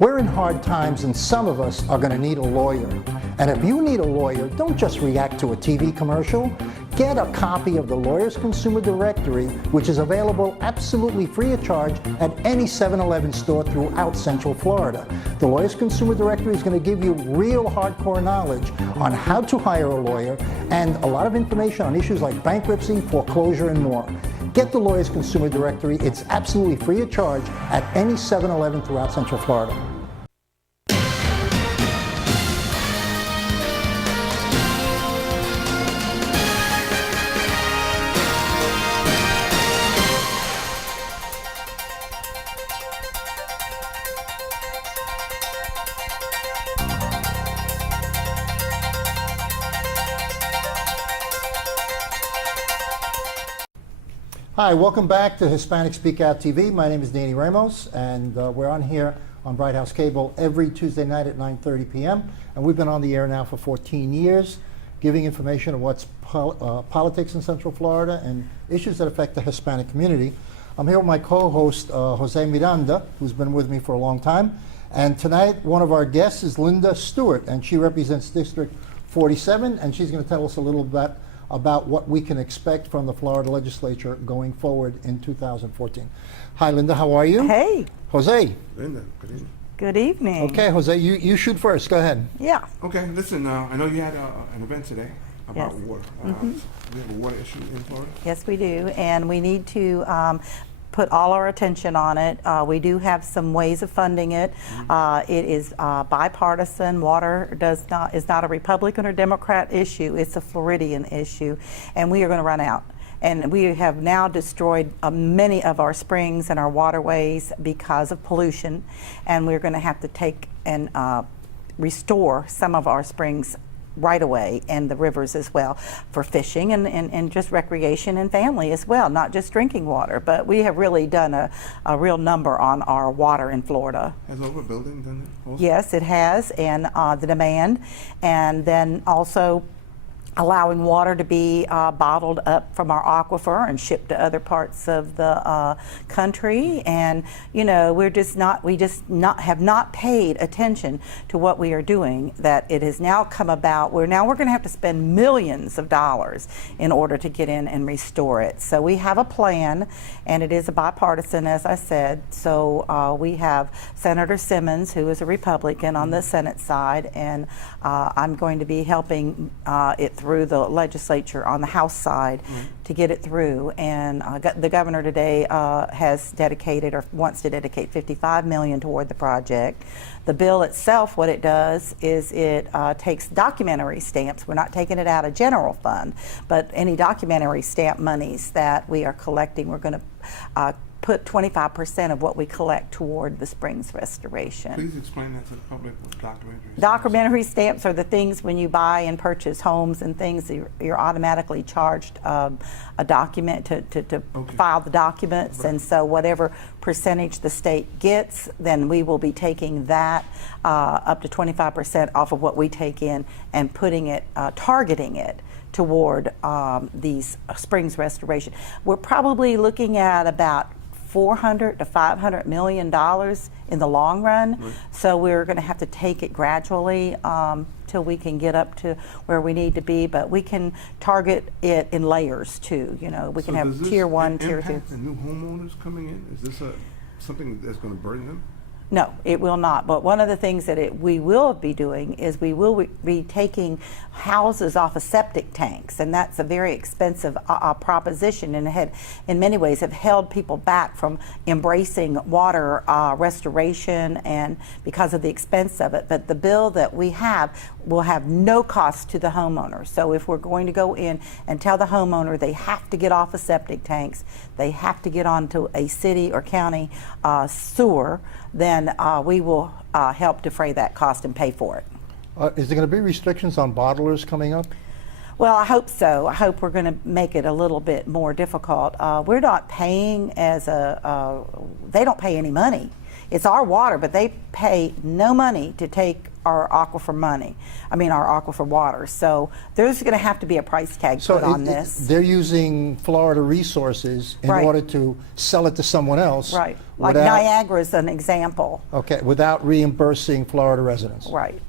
We're in hard times and some of us are going to need a lawyer. And if you need a lawyer, don't just react to a TV commercial. Get a copy of the Lawyers Consumer Directory, which is available absolutely free of charge at any 7-Eleven store throughout Central Florida. The Lawyers Consumer Directory is going to give you real hardcore knowledge on how to hire a lawyer and a lot of information on issues like bankruptcy, foreclosure, and more. Get the Lawyers Consumer Directory. It's absolutely free of charge at any 7-Eleven throughout Central Florida. Hi, welcome back to Hispanic Speakout TV. My name is Danny Ramos, and we're on here on Bright House Cable every Tuesday night at 9:30 p.m. And we've been on the air now for 14 years, giving information on what's politics in Central Florida and issues that affect the Hispanic community. I'm here with my co-host, Jose Miranda, who's been with me for a long time. And tonight, one of our guests is Linda Stewart, and she represents District 47, and she's going to tell us a little bit about what we can expect from the Florida legislature going forward in 2014. Hi, Linda, how are you? Hey. Jose. Linda, good evening. Good evening. Okay, Jose, you shoot first. Go ahead. Yeah. Okay, listen, I know you had an event today about Yes. water. We have a water issue in Florida. Yes, we do, and we need to put all our attention on it. We do have some ways of funding it. It is bipartisan. Water is not a Republican or Democrat issue. It's a Floridian issue, and we are going to run out. And we have now destroyed many of our springs and our waterways because of pollution, and we're going to have to take and restore some of our springs right away, and the rivers as well, for fishing and just recreation and family as well, not just drinking water. But we have really done a real number on our water in Florida. Has overbuilding done it also? Yes, it has, and the demand, and then also allowing water to be bottled up from our aquifer and shipped to other parts of the country. And you know, we just have not paid attention to what we are doing, that it has now come about where now we're going to have to spend millions of dollars in order to get in and restore it. So we have a plan, and it is a bipartisan, as I said. So we have Senator Simmons, who is a Republican on the Senate side, and I'm going to be helping it through the legislature on the House side to get it through. And the governor today has dedicated or wants to dedicate $55 million toward the project. The bill itself, what it does is it takes documentary stamps. We're not taking it out of general fund, but any documentary stamp monies that we are collecting, we're going to put 25% of what we collect toward the springs restoration. Please explain that to the public what documentary stamps. Documentary stamps are the things when you buy and purchase homes and things, you're automatically charged a document to file the documents. Right. And so whatever percentage the state gets, then we will be taking that up to 25% off of what we take in and putting it, targeting it toward these springs restoration. We're probably looking at about $400 to $500 million in the long run. Right. So we're going to have to take it gradually till we can get up to where we need to be. But we can target it in layers too. You know, we can have tier 1, tier 2. The new homeowners coming in, is this something that's going to burden them? No, it will not. But one of the things that we will be doing is we will be taking houses off of septic tanks, and that's a very expensive proposition, and in many ways have held people back from embracing water restoration, and because of the expense of it. But the bill that we have will have no cost to the homeowner. So if we're going to go in and tell the homeowner they have to get off of septic tanks, they have to get onto a city or county sewer, then we will help defray that cost and pay for it. Is there going to be restrictions on bottlers coming up? Well, I hope so. I hope we're going to make it a little bit more difficult. We're not paying they don't pay any money. It's our water, but they pay no money to take our aquifer money. I mean, our aquifer water. So there's going to have to be a price tag So put on this. they're using Florida resources in Right. order to sell it to someone else. Right. Like without- Niagara is an example. Okay, without reimbursing Florida residents. Right.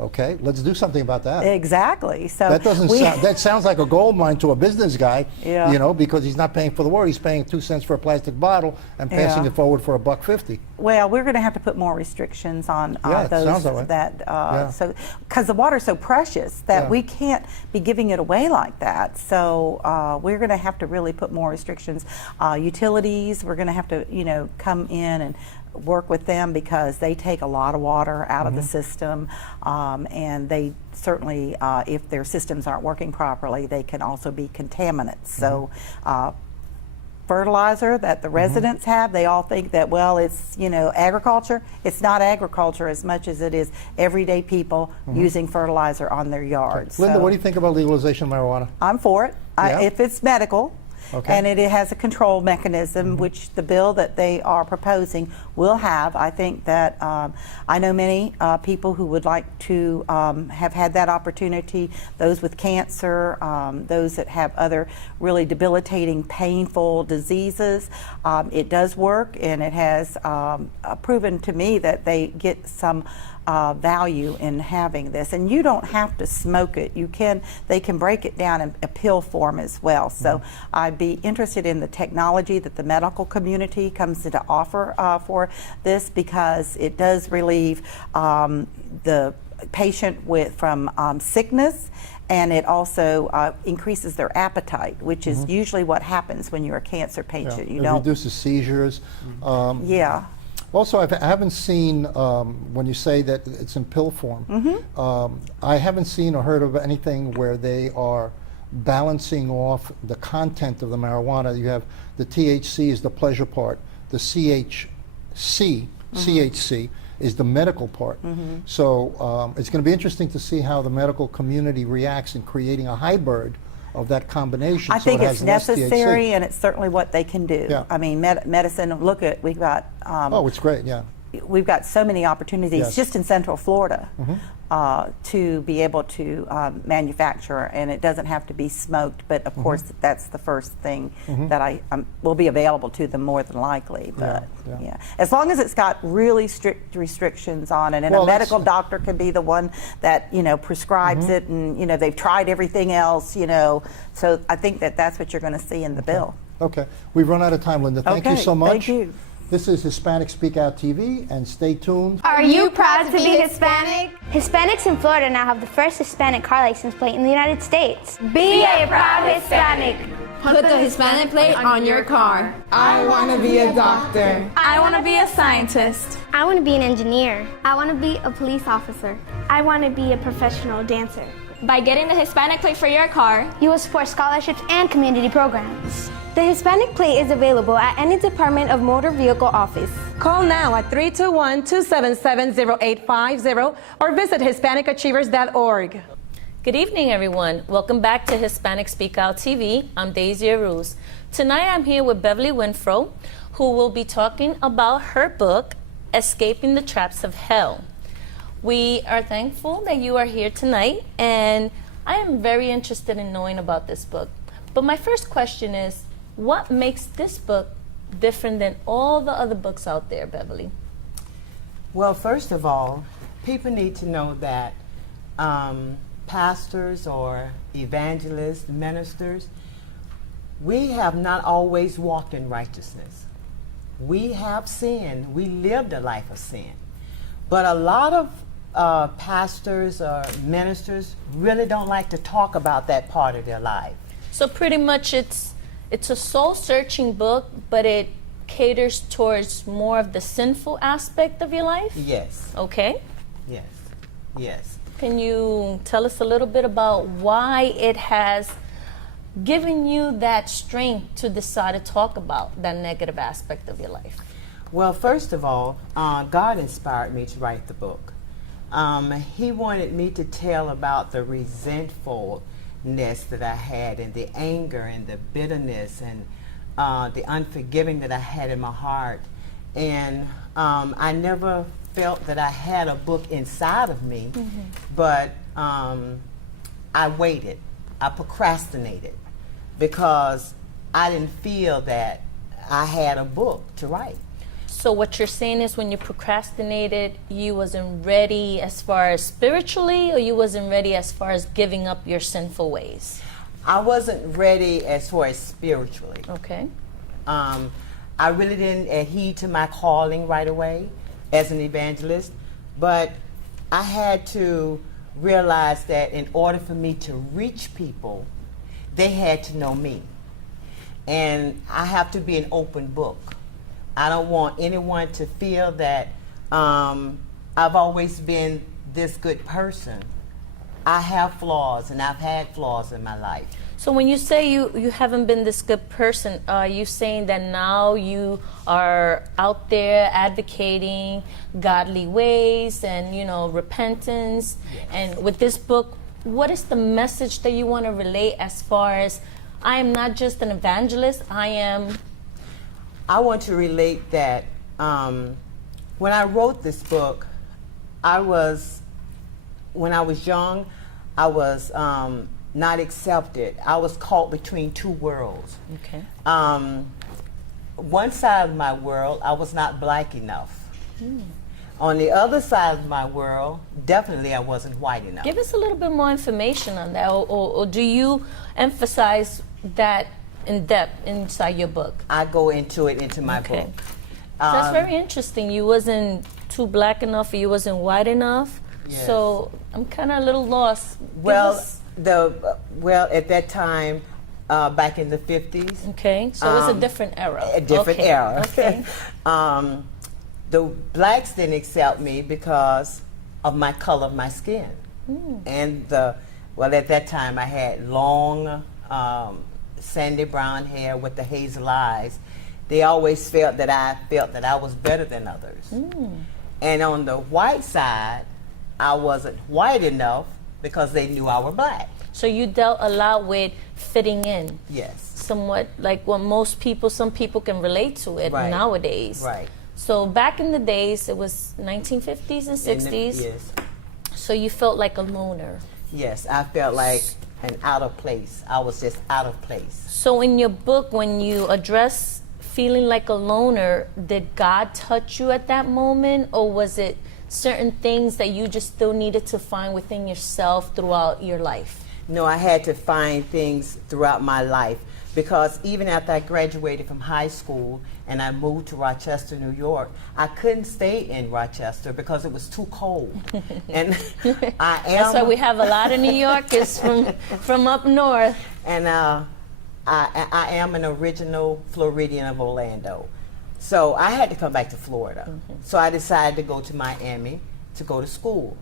Okay, let's do something about that. Exactly. So That doesn't sound, that sounds like a gold mine to a business guy, Yeah. you know, because he's not paying for the water. He's paying 2 cents for a plastic bottle and passing Yeah. it forward for $1.50. Well, we're going to have to put more restrictions on Yeah, it those sounds that way. Yeah. so because the water's so precious that Yeah. we can't be giving it away like that. So we're going to have to really put more restrictions. Utilities, we're going to have to, you know, come in and work with them because they take a lot of water out of the system, and they certainly, if their systems aren't working properly, they can also be contaminants. So fertilizer that the residents have, they all think that, well, it's, you know, agriculture. It's not agriculture as much as it is everyday people using fertilizer on their yards. Linda, So what do you think about legalization of marijuana? I'm for it. Yeah? If it's medical. Okay. And it has a control mechanism, which the bill that they are proposing will have. I think that I know many people who would like to have had that opportunity, those with cancer, those that have other really debilitating, painful diseases. It does work, and it has proven to me that they get some value in having this. And you don't have to smoke it. They can break it down in a pill form as well. So I'd be interested in the technology that the medical community comes to offer for this, because it does relieve the patient from sickness, and it also increases their appetite, which is usually what happens when you're a cancer patient. You It don't. reduces seizures. Yeah. Also, I haven't seen, when you say that it's in pill form, I haven't seen or heard of anything where they are balancing off the content of the marijuana. You have the THC is the pleasure part, the CHC is the medical part. So it's going to be interesting to see how the medical community reacts in creating a hybrid of that combination. I so think it it's has less necessary, THC. and it's certainly what they can do. Yeah. I mean, medicine, look at, we've got Oh, it's great, yeah. we've got so many opportunities Yes. just in Central Florida to be able to manufacture, and it doesn't have to be smoked, but of course that's the first thing that will be available to them more than likely. But yeah. as long as it's got really strict restrictions on it, and Well, a medical that's- doctor can be the one that, you know, prescribes it, and, you know, they've tried everything else, you know, so I think that that's what you're going to see in the bill. Okay, we've run out of time, Linda. Thank you Okay, so much. thank you. This is Hispanic Speakout TV, and stay tuned. Are you proud to be Hispanic? Hispanics in Florida now have the first Hispanic car license plate in the United States. Be a proud Hispanic. Put the Hispanic plate on your car. I want to be a doctor. I want to be a scientist. I want to be an engineer. I want to be a police officer. I want to be a professional dancer. By getting the Hispanic plate for your car, You will support scholarships and community programs. The Hispanic plate is available at any Department of Motor Vehicle office. Call now at 321-277-0850 or visit HispanicAchievers.org. Good evening, everyone. Welcome back to Hispanic Speakout TV. I'm Daisy Aruz. Tonight I'm here with Beverly Winfro, who will be talking about her book, Escaping the Traps of Hell. We are thankful that you are here tonight, and I am very interested in knowing about this book. But my first question is, what makes this book different than all the other books out there, Beverly? Well, first of all, people need to know that pastors or evangelists, ministers, we have not always walked in righteousness. We have sinned. We lived a life of sin. But a lot of pastors or ministers really don't like to talk about that part of their life. So pretty much it's a soul-searching book, but it caters towards more of the sinful aspect of your life? Yes, Okay. yes, yes. Can you tell us a little bit about why it has given you that strength to decide to talk about that negative aspect of your life? Well, first of all, God inspired me to write the book. He wanted me to tell about the resentfulness that I had, and the anger and the bitterness and the unforgiving that I had in my heart. And I never felt that I had a book inside of me, but I waited. I procrastinated because I didn't feel that I had a book to write. So what you're saying is when you procrastinated, you wasn't ready as far as spiritually, or you wasn't ready as far as giving up your sinful ways? I wasn't ready as far as spiritually. Okay. I really didn't adhere to my calling right away as an evangelist, but I had to realize that in order for me to reach people, they had to know me. And I have to be an open book. I don't want anyone to feel that I've always been this good person. I have flaws, and I've had flaws in my life. So when you say you haven't been this good person, are you saying that now you are out there advocating godly ways and, you know, repentance? Yes. And with this book, what is the message that you want to relate as far as I am not just an evangelist, I want to relate that when I wrote this book, when I was young, I was not accepted. I was caught between two worlds. Okay. One side of my world, I was not black enough. On the other side of my world, definitely I wasn't white enough. Give us a little bit more information on that, or do you emphasize that in depth inside your book? I go into it into my Okay. book. That's very interesting. You wasn't too black enough, or you wasn't white enough. Yes. So I'm kind of a little lost. Give Well, us- at that time, back in the 50s, okay, so it's a different era. a different Okay, era. Okay. The blacks didn't accept me because of my color of my skin. And at that time I had long, sandy brown hair with the hazel eyes. They always felt that I was better than others. And on the white side, I wasn't white enough because they knew I was black. So you dealt a lot with fitting in. Yes. Somewhat like what some people can relate to it Right. nowadays. Right. So back in the days, it was 1950s and 60s. Yes. So you felt like a loner. Yes, I felt like an out of place. I was just out of place. So in your book, when you address feeling like a loner, did God touch you at that moment, or was it certain things that you just still needed to find within yourself throughout your life? No, I had to find things throughout my life because even after I graduated from high school and I moved to Rochester, New York, I couldn't stay in Rochester because it was too cold. And That's why we have a lot of New Yorkers from up north. And I am an original Floridian of Orlando. So I had to come back to Florida. So I decided to go to Miami to go to school.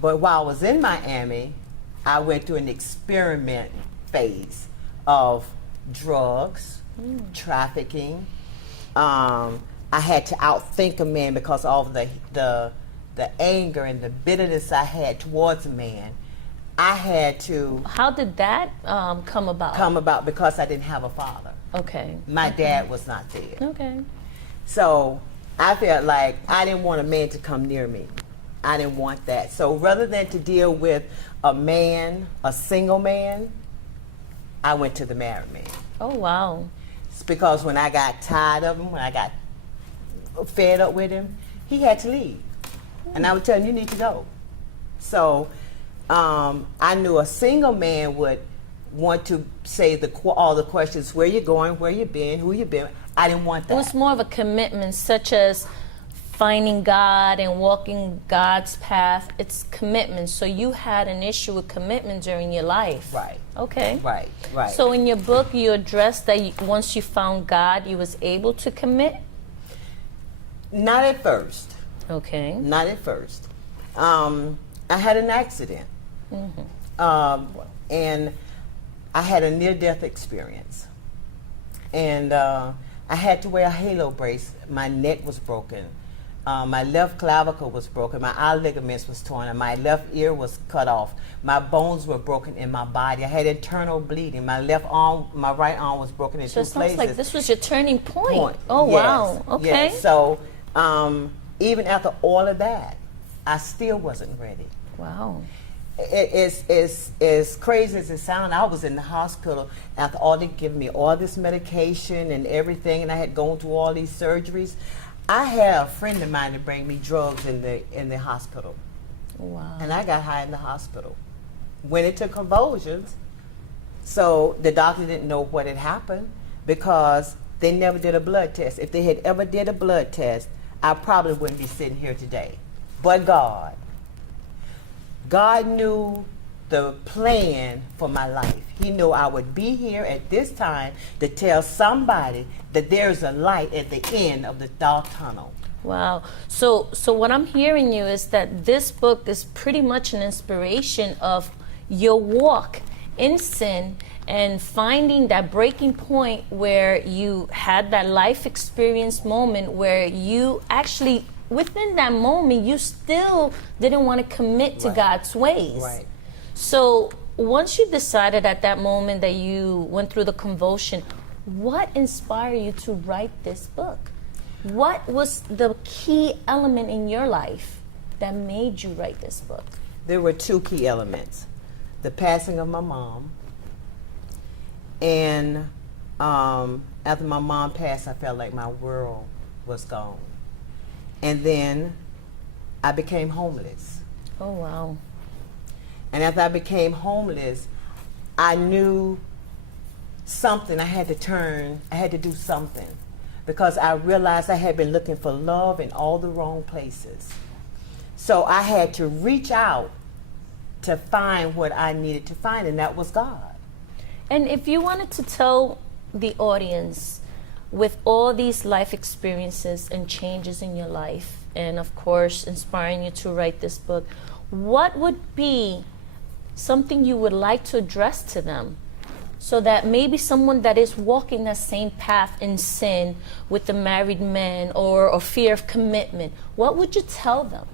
But while I was in Miami, I went through an experiment phase of drugs, trafficking. I had to outthink a man because of the anger and the bitterness I had towards a man. I had to How did that come about? come about because I didn't have a father. Okay. My dad was not there. Okay. So I felt like I didn't want a man to come near me. I didn't want that. So rather than to deal with a man, a single man, I went to the married man. Oh, wow. It's because when I got tired of him, when I got fed up with him, he had to leave. And I would tell him, you need to go. So I knew a single man would want to say all the questions, where you going, where you been, who you been. I didn't want that. It was more of a commitment, such as finding God and walking God's path. It's commitment. So you had an issue with commitment during your life. Right. Okay. Right, right. So in your book, you addressed that once you found God, you was able to commit? Not at first. Okay. Not at first. I had an accident. And I had a near-death experience. And I had to wear a halo brace. My neck was broken. My left clavicle was broken. My eye ligaments was torn. And my left ear was cut off. My bones were broken in my body. I had internal bleeding. My left arm, my right arm was broken in So two it places. sounds like this was your turning point. Oh, Yes, wow. Okay. yes. So even after all of that, I still wasn't ready. Wow. As crazy as it sounds, I was in the hospital after all they giving me all this medication and everything, and I had gone through all these surgeries. I had a friend of mine to bring me drugs in the hospital. Wow. And I got high in the hospital. Went into convulsions. So the doctor didn't know what had happened because they never did a blood test. If they had ever did a blood test, I probably wouldn't be sitting here today. But God knew the plan for my life. He knew I would be here at this time to tell somebody that there's a light at the end of the dark tunnel. Wow. So what I'm hearing you is that this book is pretty much an inspiration of your walk in sin and finding that breaking point where you had that life experience moment where you actually, within that moment, you still didn't want to commit to God's ways. Right. So once you decided at that moment that you went through the convulsion, what inspired you to write this book? What was the key element in your life that made you write this book? There were two key elements. The passing of my mom, and after my mom passed, I felt like my world was gone. And then I became homeless. Oh, wow. And after I became homeless, I knew something. I had to do something, because I realized I had been looking for love in all the wrong places. So I had to reach out to find what I needed to find, and that was God. And if you wanted to tell the audience, with all these life experiences and changes in your life, and of course inspiring you to write this book, what would be something you would like to address to them so that maybe someone that is walking that same path in sin with the married man or fear of commitment, what would you tell them?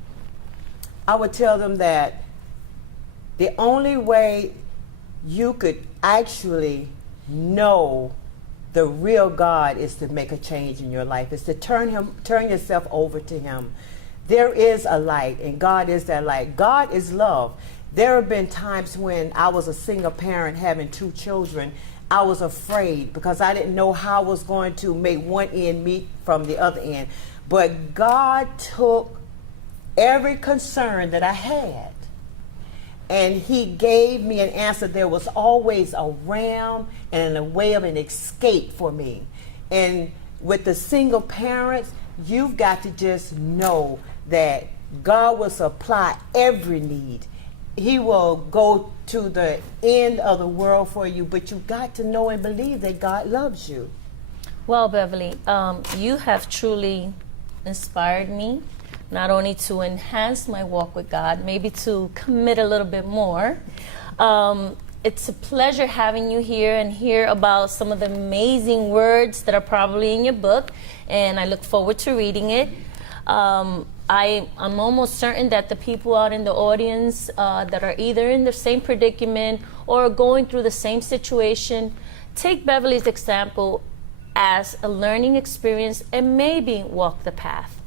I would tell them that the only way you could actually know the real God is to make a change in your life, is to turn yourself over to Him. There is a light, and God is that light. God is love. There have been times when I was a single parent having 2 children. I was afraid because I didn't know how I was going to make one end meet from the other end. But God took every concern that I had, and He gave me an answer. There was always a ram and a way of an escape for me. And with the single parents, you've got to just know that God will supply every need. He will go to the end of the world for you, but you've got to know and believe that God loves you. Well, Beverly, you have truly inspired me, not only to enhance my walk with God, maybe to commit a little bit more. It's a pleasure having you here and hear about some of the amazing words that are probably in your book, and I look forward to reading it. I'm almost certain that the people out in the audience that are either in the same predicament or going through the same situation, take Beverly's example as a learning experience and maybe walk the path.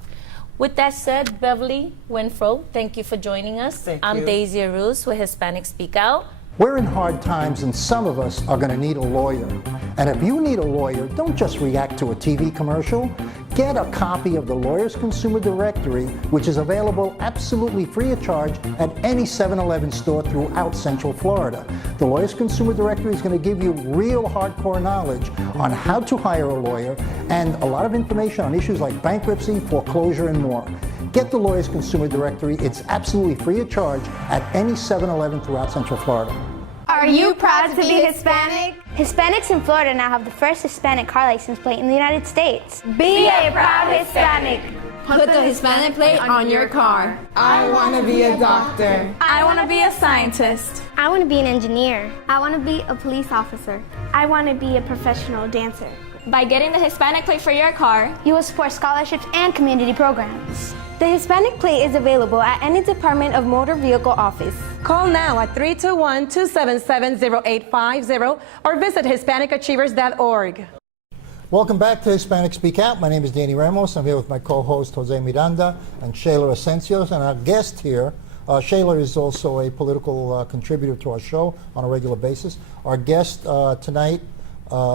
With that said, Beverly Winfro, thank you for joining us. Thank I'm you. Daisy Aruz with Hispanic Speak Out. We're in hard times, and some of us are going to need a lawyer. And if you need a lawyer, don't just react to a TV commercial. Get a copy of the Lawyers Consumer Directory, which is available absolutely free of charge at any 7-Eleven store throughout Central Florida. The Lawyers Consumer Directory is going to give you real hardcore knowledge on how to hire a lawyer and a lot of information on issues like bankruptcy, foreclosure, and more. Get the Lawyers Consumer Directory. It's absolutely free of charge at any 7-Eleven throughout Central Florida. Are you proud to be Hispanic? Hispanics in Florida now have the first Hispanic car license plate in the United States. Be a proud Hispanic. Put the Hispanic plate on your car. I want to be a doctor. I want to be a scientist. I want to be an engineer. I want to be a police officer. I want to be a professional dancer. By getting the Hispanic plate for your car, You will support scholarships and community programs. The Hispanic plate is available at any Department of Motor Vehicle office. Call now at 321-277-0850 or visit HispanicAchievers.org. Welcome back to Hispanic Speak Out. My name is Danny Ramos. I'm here with my co-host Jose Miranda and Shayla Asencios, and our guest here. Shayla is also a political contributor to our show on a regular basis. Our guest tonight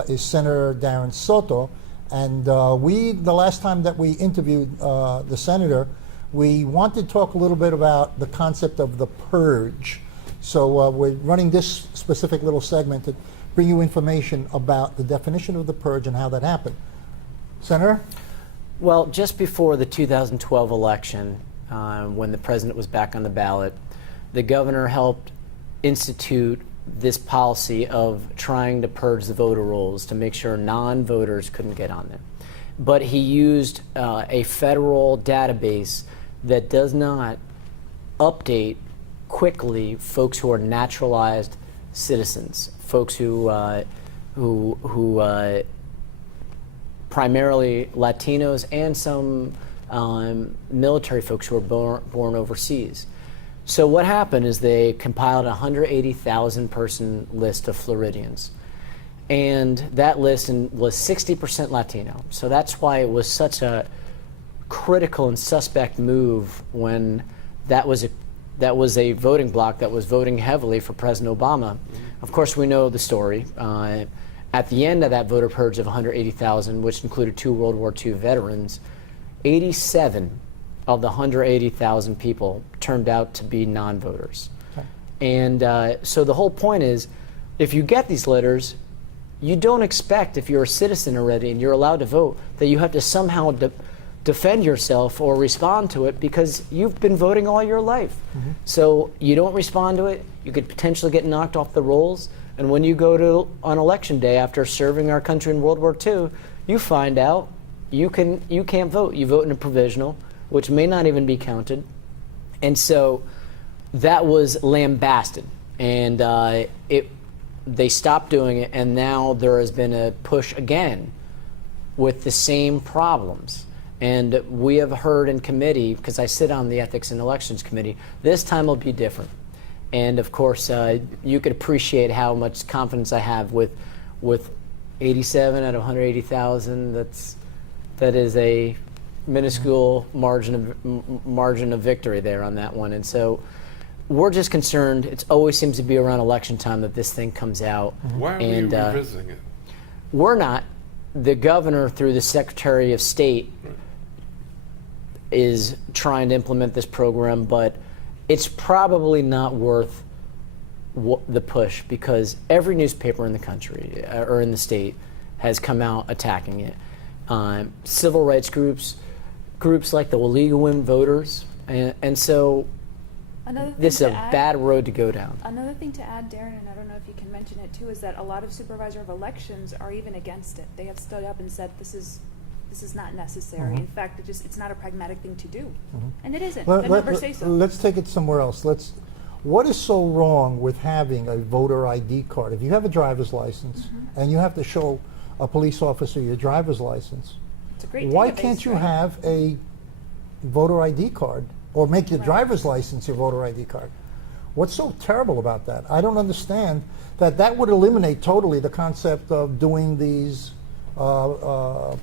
is Senator Darren Soto, and the last time that we interviewed the senator, we wanted to talk a little bit about the concept of the purge. So we're running this specific little segment to bring you information about the definition of the purge and how that happened. Senator? Well, just before the 2012 election, when the president was back on the ballot, the governor helped institute this policy of trying to purge the voter rolls to make sure non-voters couldn't get on them. But he used a federal database that does not update quickly folks who are naturalized citizens, folks who primarily Latinos and some military folks who were born overseas. So what happened is they compiled a 180,000 person list of Floridians. And that list was 60% Latino. So that's why it was such a critical and suspect move when that was a voting bloc that was voting heavily for President Obama. Of course, we know the story. At the end of that voter purge of 180,000, which included 2 World War II veterans, 87 of the 180,000 people turned out to be non-voters. Okay. And so the whole point is, if you get these letters, you don't expect, if you're a citizen already and you're allowed to vote, that you have to somehow defend yourself or respond to it because you've been voting all your life. Mm-hmm. So you don't respond to it, you could potentially get knocked off the rolls. And when you go to on election day after serving our country in World War II, you find out you can't vote. You vote in a provisional, which may not even be counted. And so that was lambasted. And they stopped doing it, and now there has been a push again with the same problems. And we have heard in committee, because I sit on the Ethics and Elections Committee, this time will be different. And of course, you could appreciate how much confidence I have with 87 out of 180,000. That is a minuscule margin of victory there on that one. And so we're just concerned. It always seems to be around election time that this thing comes out. Why are we revisiting it? We're not. The governor, through the Secretary of State, is trying to implement this program, but it's probably not worth the push because every newspaper in the country or in the state has come out attacking it. Civil rights groups like the League of Women Voters, and so this is a bad road to go down. Another thing to add, Darren, and I don't know if you can mention it too, is that a lot of supervisor of elections are even against it. They have stood up and said this is not necessary. In fact, it's not a pragmatic thing to do, and it isn't. They never say so. Let's take it somewhere else. What is so wrong with having a voter ID card? If you have a driver's license and you have to show a police officer your driver's license, it's a great why database, can't you right? have a voter ID card or make your driver's license your voter ID card? What's so terrible about that? I don't understand that would eliminate totally the concept of doing these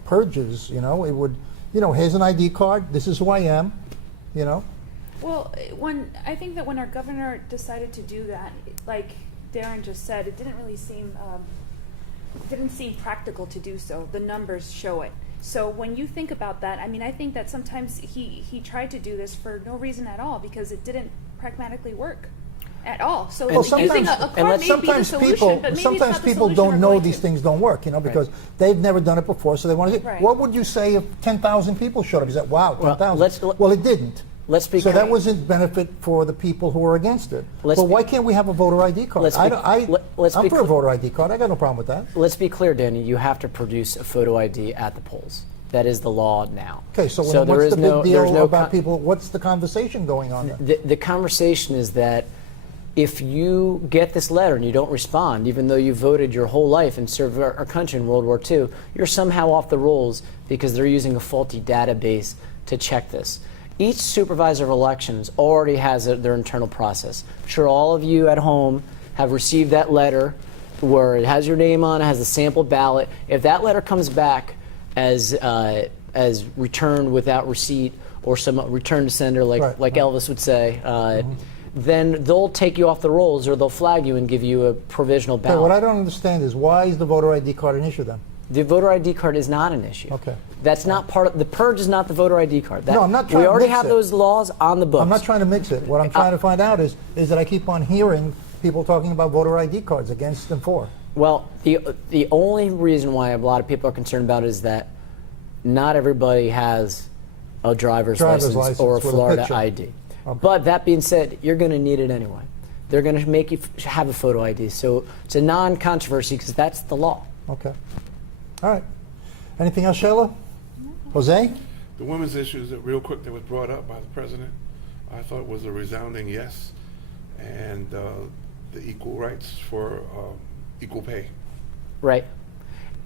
purges. It would, here's an ID card, this is who I am, Well, I think that when our governor decided to do that, like Darren just said, it didn't really seem practical to do so. The numbers show it. So when you think about that, I mean, I think that sometimes he tried to do this for no reason at all because it didn't pragmatically work at all. So using a card may be the solution, but maybe sometimes it's not the people solution don't we're know going these to. things don't work, because they've never done it before, so they want to do it. Right. What would you say if 10,000 people showed up? You said, wow, 10,000. Well, it didn't. Let's be so clear. that wasn't benefit for the people who are against it. Let's but why can't we have a voter ID card? I'm for a voter ID card. I got no problem with that. Let's be clear, Danny. You have to produce a photo ID at the polls. That is the law now. Okay, so there what's is the big deal no about people? What's the conversation going on there? The conversation is that if you get this letter and you don't respond, even though you voted your whole life and served our country in World War II, you're somehow off the rolls because they're using a faulty database to check this. Each supervisor of elections already has their internal process. I'm sure all of you at home have received that letter where it has your name on it, has a sample ballot. If that letter comes back as returned without receipt or some return to sender, like Elvis would say, then they'll take you off the rolls or they'll flag you and give you a provisional ballot. Okay, what I don't understand is why is the voter ID card an issue then? The voter ID card is not an issue. Okay. That's not part of the purge. Is not the voter ID card. No, I'm not trying We to already mix have it. those laws on the books. I'm not trying to mix it. What I'm trying to find out is that I keep on hearing people talking about voter ID cards against and for. Well, the only reason why a lot of people are concerned about it is that not everybody has a driver's license or a with a Florida picture. ID. Okay. But that being said, you're going to need it anyway. They're going to make you have a photo ID. So it's a non-controversy because that's the law. Okay. All right. Anything else, Shayla? Jose? The women's issues that real quick that was brought up by the president, I thought was a resounding yes, and the equal rights for equal pay. Right.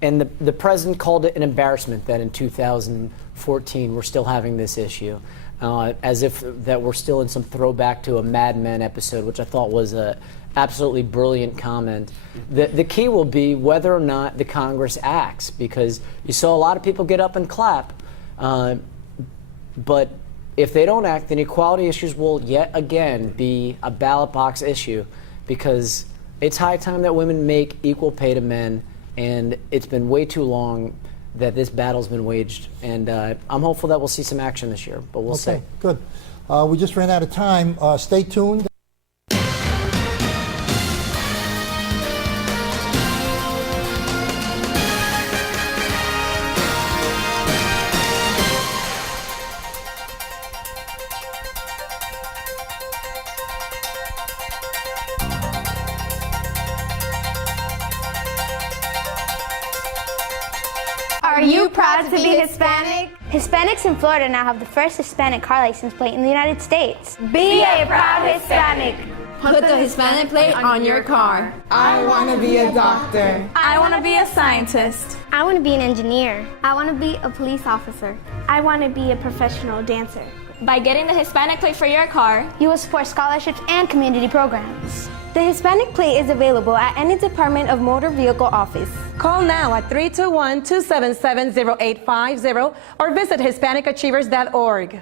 And the president called it an embarrassment that in 2014 we're still having this issue, as if that we're still in some throwback to a Mad Men episode, which I thought was a absolutely brilliant comment. The key will be whether or not the Congress acts, because you saw a lot of people get up and clap, but if they don't act, then equality issues will yet again be a ballot box issue, because it's high time that women make equal pay to men, and it's been way too long that this battle's been waged, and I'm hopeful that we'll see some action this year, but we'll see. Okay, good. We just ran out of time. Stay tuned. Are you proud to be Hispanic? Hispanics in Florida now have the first Hispanic car license plate in the United States. Be a proud Hispanic. Put the Hispanic plate on your car. I want to be a doctor. I want to be a scientist. I want to be an engineer. I want to be a police officer. I want to be a professional dancer. By getting the Hispanic plate for your car, You will support scholarships and community programs. The Hispanic plate is available at any Department of Motor Vehicle office. Call now at 321-277-0850 or visit HispanicAchievers.org.